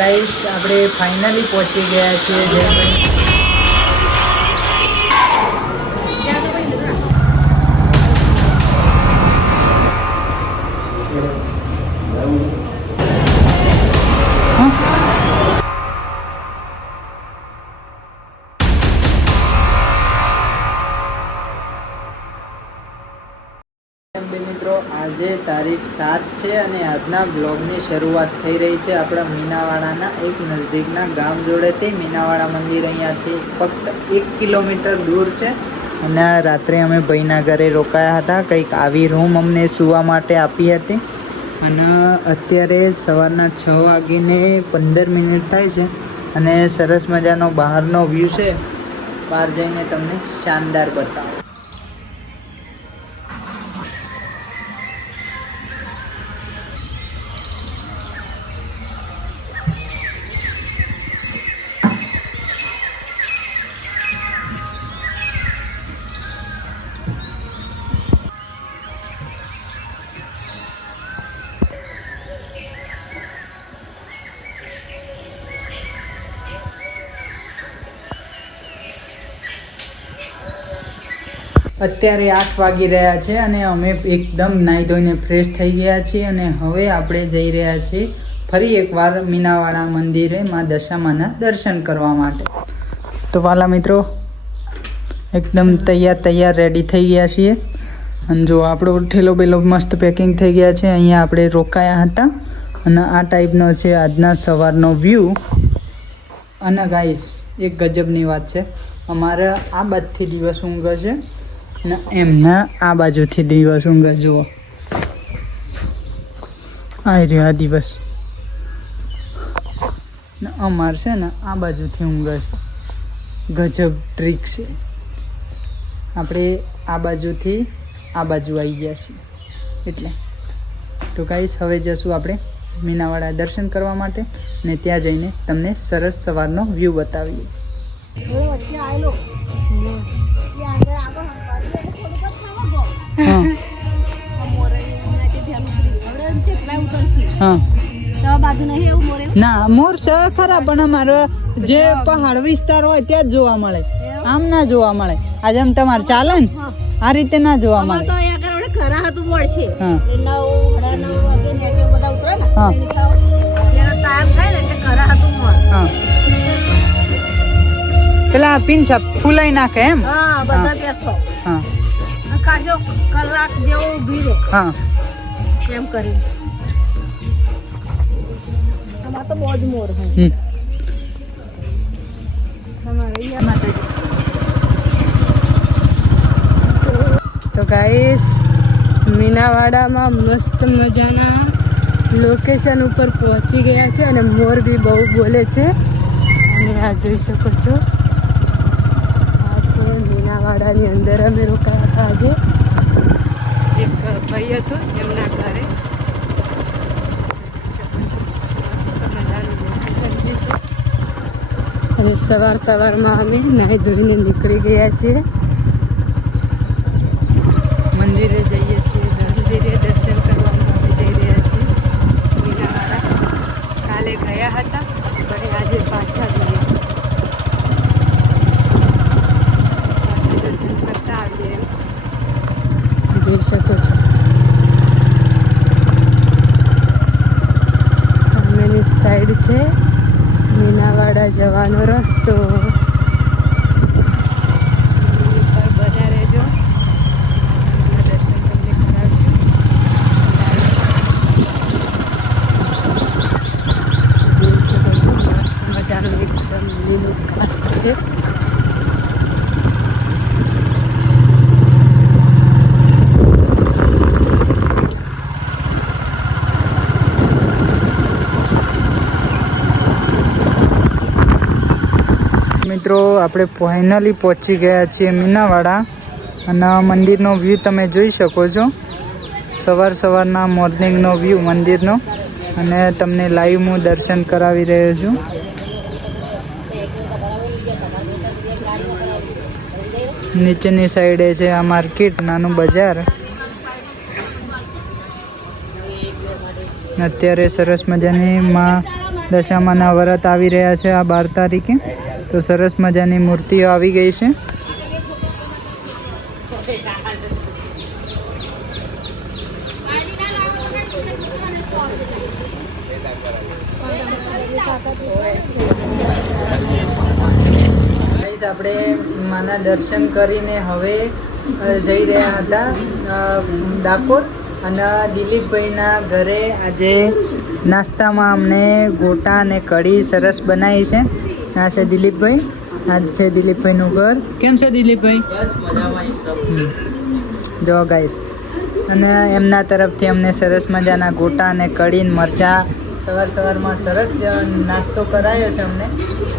Guys આપણે finally પહોંચી ગયા છીએ જયભાઈ. મિત્રો આજે તારીખ 7 છે અને આજના બ્લોગની શરૂઆત થઈ રહી છે આપણા મીનાવાડાના એક નજદીકના ગામ જોડેથી. મીનાવાડા મંદિર અહીંયાથી ફક્ત 1 કિલોમીટર દૂર છે અને રાત્રે અમે ભાઈના ઘરે રોકાયા હતા. કંઈક આવી રૂમ અમને સૂવા માટે આપી હતી અને અત્યારે સવારના 6:15 થાય છે અને સરસ મજાનો બહારનો વ્યૂ છે. બહાર જઈને તમને શાનદાર બતાવો. અત્યારે 8 વાગી રહ્યા છે અને અમે એકદમ નાહી ધોઈને ફ્રેશ થઈ ગયા છીએ અને હવે આપણે જઈ રહ્યા છીએ ફરી એકવાર મીનાવાડા મંદિરે મા દશામાના દર્શન કરવા માટે. તો વાલા મિત્રો એકદમ તૈયાર રેડી થઈ ગયા છીએ અને જો આપણો ઠેલો બેલો મસ્ત પેકિંગ થઈ ગયા છે. અહીંયા આપણે રોકાયા હતા અને આ ટાઈપનો છે આજના સવારનો વ્યૂ. અને ગાઈસ એક ગજબની વાત છે, અમારા આ બાજુથી દિવસ ઊંઘે છે ને એમના આ બાજુથી દિવસ ઊંઘે. જુઓ આ રહ્યો દિવસ ને અમાર છે ને આ બાજુથી ઊંઘે છે. ગજબ ટ્રીક છે. આપણે આ બાજુથી આ બાજુ આવી ગયા છીએ એટલે. તો ગાઈસ હવે જશું આપણે મીનાવાડા દર્શન કરવા માટે ને ત્યાં જઈને તમને સરસ સવારનો વ્યૂ બતાવીએ. ના મોર છે ખરા પણ અમારો જે પહાડ વિસ્તાર હોય ત્યાં જ જોવા મળે, આમ ના જોવા મળે. આજે આમ તમારે ચાલે ને આ રીતે ના જોવા મળે. પેલા પિંછા ફૂલાઈ નાખે એમ. કલાક જેવો ઊભી રહે. હા એમ કરી. આમાં તો બહુ જ મોર હોય. તો ગાઈસ મીનાવાડામાં મસ્ત મજાના લોકેશન ઉપર પહોંચી ગયા છે અને મોર બી બહુ બોલે છે. અને આ જોઈ શકો છો, આ છે મીનાવાડાની અંદર અમે રોકાયા હતા. આજે એક ભાઈ હતો એમના ઘરે. અને સવારમાં અમે નાહી ધોઈને નીકળી ગયા છીએ. મંદિરે જઈએ છીએ, મંદિરે દર્શન કરવા માટે જઈ રહ્યા છીએ. મીનાવાડા કાલે ગયા હતા પણ આજે પાછા જઈએ. દર્શન કરતા આવીએ જોઈ શકો છો. સામેની સાઈડ છે મીનાવાડા જવાનો રસ્તો. બધા રહેજો, દર્શન તમને કરાવશું. જોઈ શકો છો મસ્ત મજાનું એકદમ લીલું ઘાસ છે. મિત્રો આપણે ફાઇનલી પહોંચી ગયા છીએ મીનાવાડા અને મંદિરનો વ્યૂ તમે જોઈ શકો છો. સવારના મોર્નિંગનો વ્યૂ મંદિરનો અને તમને લાઈવ હું દર્શન કરાવી રહ્યો છું. નીચેની સાઈડે છે આ માર્કેટ, નાનું બજાર. અત્યારે સરસ મજાની માં દશામાના વ્રત આવી રહ્યા છે આ 12 તારીખે. તો સરસ મજાની મૂર્તિઓ આવી ગઈ છે. આપણે માના દર્શન કરીને હવે જઈ રહ્યા હતા ડાકોર, અને દિલીપભાઈના ઘરે આજે નાસ્તામાં અમને ગોટા અને કઢી સરસ બનાવી છે. આ છે દિલીપભાઈ, આ છે દિલીપભાઈનું ઘર. કેમ છે દિલીપભાઈ? બસ મજામાં એકદમ. જો ગાઈસ, અને એમના તરફથી અમને સરસ મજાના ગોટા અને કઢી ને મરચાં સવારમાં સરસ નાસ્તો કરાયો છે અમને.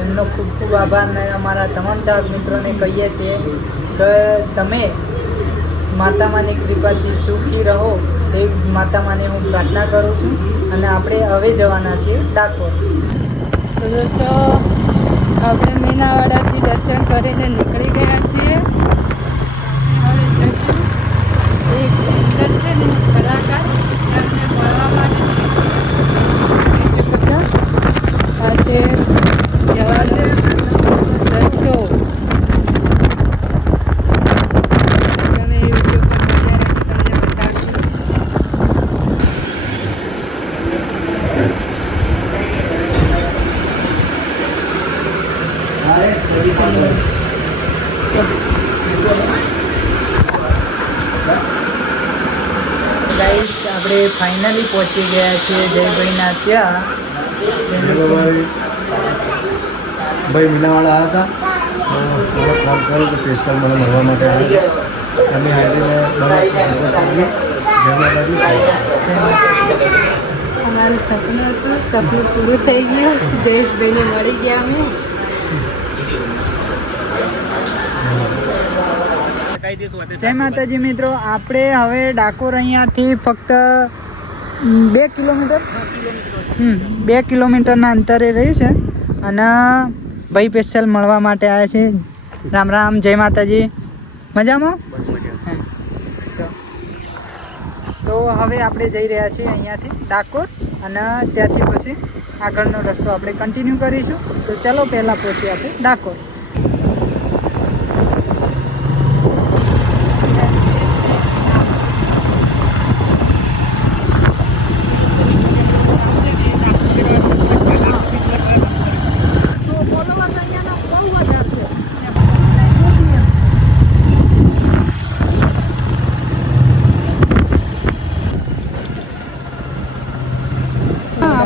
એમનો ખૂબ ખૂબ આભાર. ને અમારા તમામ ચાહક મિત્રોને કહીએ છીએ કે તમે માતામાની કૃપાથી સુખી રહો એવી માતામાની હું પ્રાર્થના કરું છું. અને આપણે હવે જવાના છીએ ડાકોર. તો દોસ્તો, આપણે મીનાવાડાથી દર્શન કરીને નીકળી ગયા છીએ. હવે એક સુંદર છે ને કલાકાર એમને મળવા માટે આ છે જવાનો રસ્તો. તમે યુટ્યુબ પર તમને બતાવશું. ગાઈસ, આપણે ફાઇનલી પહોંચી ગયા છીએ જયભાઈના ત્યાં. ભાઈ મીનાવાડા હતા, મારા કામ કર્યું તો સ્પેશિયલ મને મળવા માટે આવ્યા. અમે હાઈડીને અમારું સપનું હતું, સપનું પૂરું થઈ ગયું. જયેશભાઈને મળી ગયા અમે. જય માતાજી મિત્રો, આપણે હવે ડાકોર અહીંયાથી ફક્ત 2 કિલોમીટર 2 કિલોમીટરના અંતરે રહ્યું છે. અને ભાઈ સ્પેશિયલ મળવા માટે આવ્યા છે. રામ રામ, જય માતાજી. મજામાં? તો હવે આપણે જઈ રહ્યા છીએ અહીંયાથી ડાકોર, અને ત્યાંથી પછી આગળનો રસ્તો આપણે કન્ટિન્યુ કરીશું. તો ચલો પહેલાં પહોંચીએ આપણે ડાકોર.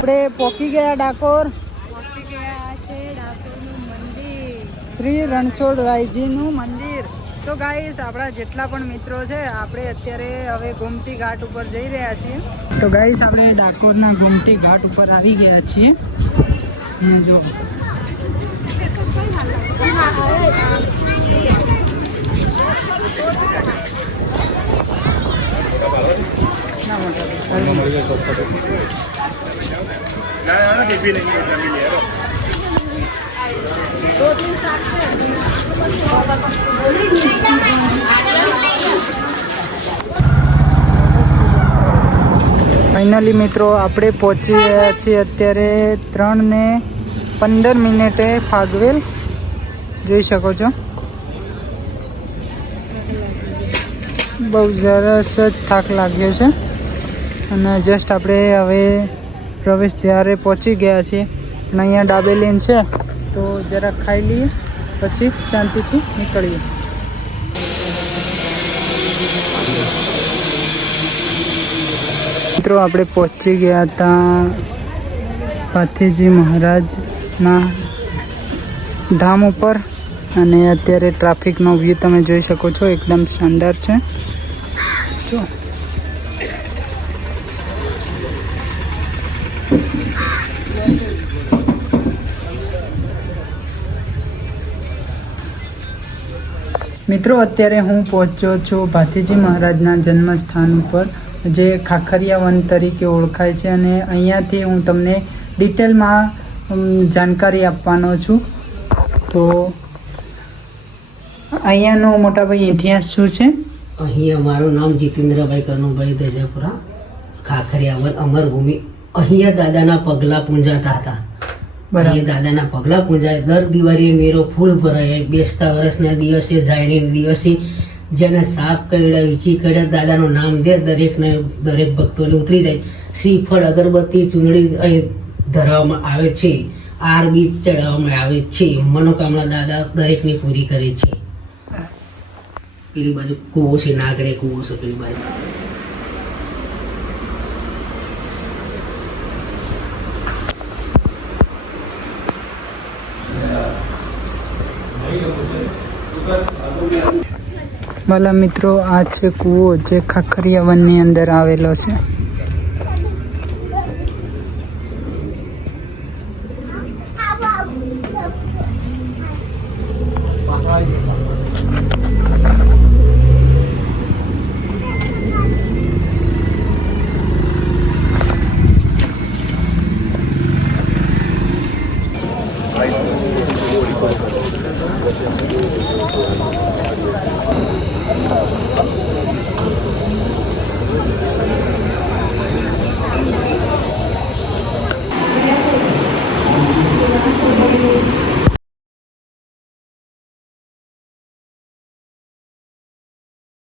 આપણે પહોંચી ગયા ડાકોર. પહોંચી ગયા છે ડાકોરનું મંદિર, શ્રી રણછોડરાયજીનું મંદિર. તો ગાઈસ, આપણા જેટલા પણ મિત્રો છે આપણે અત્યારે હવે ગોમતી ઘાટ ઉપર જઈ રહ્યા છીએ. તો ગાઈસ, આપણે ડાકોરના ગોમતી ઘાટ ઉપર આવી ગયા છીએ. અને જો ફાઇનલી મિત્રો, આપણે પહોંચી ગયા છીએ અત્યારે 3:15 ફાગવેલ. જોઈ શકો છો, બહુ સરસ જ થાક લાગ્યો છે. અને જસ્ટ આપણે હવે પ્રવેશ દ્વારે પહોંચી ગયા છીએ. અને અહીંયા દાબેલીન છે, તો જરાક ખાઈ લઈએ પછી શાંતિથી નીકળીએ. મિત્રો, આપણે પહોંચી ગયા હતા પાથેજી મહારાજના ધામ ઉપર. અને અત્યારે ટ્રાફિકનો વ્યૂ તમે જોઈ શકો છો, એકદમ શાનદાર છે. જો મિત્રો, અત્યારે હું પહોંચ્યો છું ભાથીજી મહારાજના જન્મસ્થાન ઉપર, જે ખાખરિયા વન તરીકે ઓળખાય છે. અને અહીંયાથી હું તમને ડિટેલમાં જાણકારી આપવાનો છું. તો અહીંયાનો મોટાભાઈ ઇતિહાસ શું છે? અહીંયા મારું નામ જીતેન્દ્રભાઈ કનુભાઈ દેજાપુરા, ખાખરિયા વન અમરભૂમિ અહીંયા દાદાના પગલાં પૂંજાતા હતા. બરાબર. અહીંયા દાદાના પગલાં પૂંજાય. દર દિવાળીએ મેળો ફૂલ ભરાય. બેસતા વર્ષના દિવસે જાયણી દિવસે જેને સાપ કરડ્યા, વીંછી કરડ્યા, દાદાનું નામ દે દરેકને, દરેક ભક્તોને ઉતરી જાય. શ્રીફળ, અગરબત્તી, ચૂંદડી અહીં ધરાવવામાં આવે છે. આર બીજ ચડાવવામાં આવે છે. મનોકામના દાદા દરેકની પૂરી કરે છે. પેલી બાજુ કૂવો છે, નાગરે કૂવો છે પેલી બાજુ. વાલા મિત્રો, આ છે કૂવો જે ખાખરિયા વનની અંદર આવેલો છે.